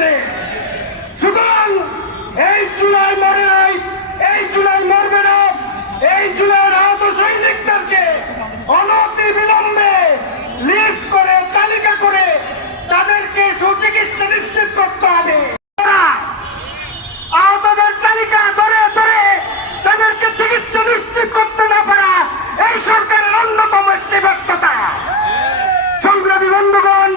দিয়েছে সুতরাং এই জুলাই মরে নাই, এই জুলাই মরবে না, এই জুলাইয়ের আহত সৈনিকদেরকে অনতি বিলম্বে লিস্ট করে, তালিকা করে তাদেরকে সুচিকিৎসা নিশ্চিত করতে হবে। আহতদের তালিকা ধরে ধরে তাদেরকে চিকিৎসা নিশ্চিত করতে না পারা এই সরকারের অন্যতম একটি ব্যর্থতা। সংগ্রামী বন্ধুগণ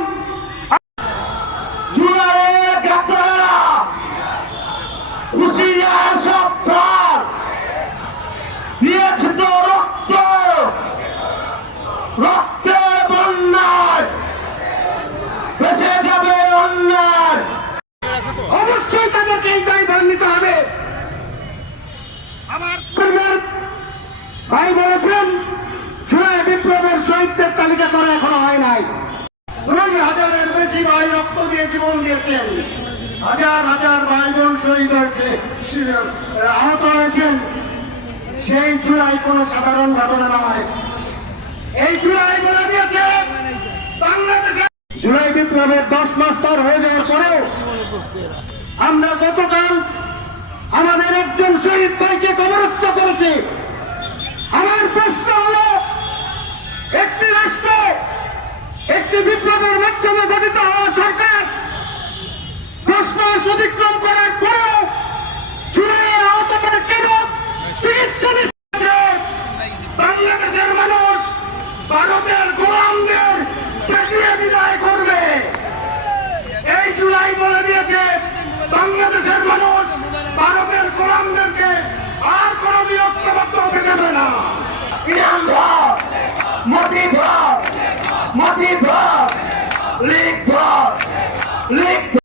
ভাই বলেছেন, জুলাই বিপ্লবের শহীদদের তালিকা করা এখনও হয় নাই। দুই হাজারের বেশি ভাই রক্ত দিয়ে জীবন দিয়েছেন। হাজার হাজার ভাই বোন শহীদ হয়েছে। আহত হয়েছেন। সেই জুলাই কোনো সাধারণ ঘটনা নয়। এই জুলাই বলে দিয়েছে বাংলাদেশে জুলাই বিপ্লবের দশ মাস পর হয়ে যাওয়ার পরেও আমরা একজন শহীদ ভাইকে কবরস্থ করেছি। আমার প্রশ্ন হলো, একটি রাষ্ট্র, একটি বিপ্লবের মাধ্যমে গঠিত হওয়া সরকার, প্রশ্ন অতিক্রম করার পরেও কেন চিকিৎসা বাংলাদেশের মানুষ ভারতের করবে। এই জুলাই বলে দিয়েছে বাংলাদেশের মানুষ না। ইরান ভাব মোদি ভাব ধর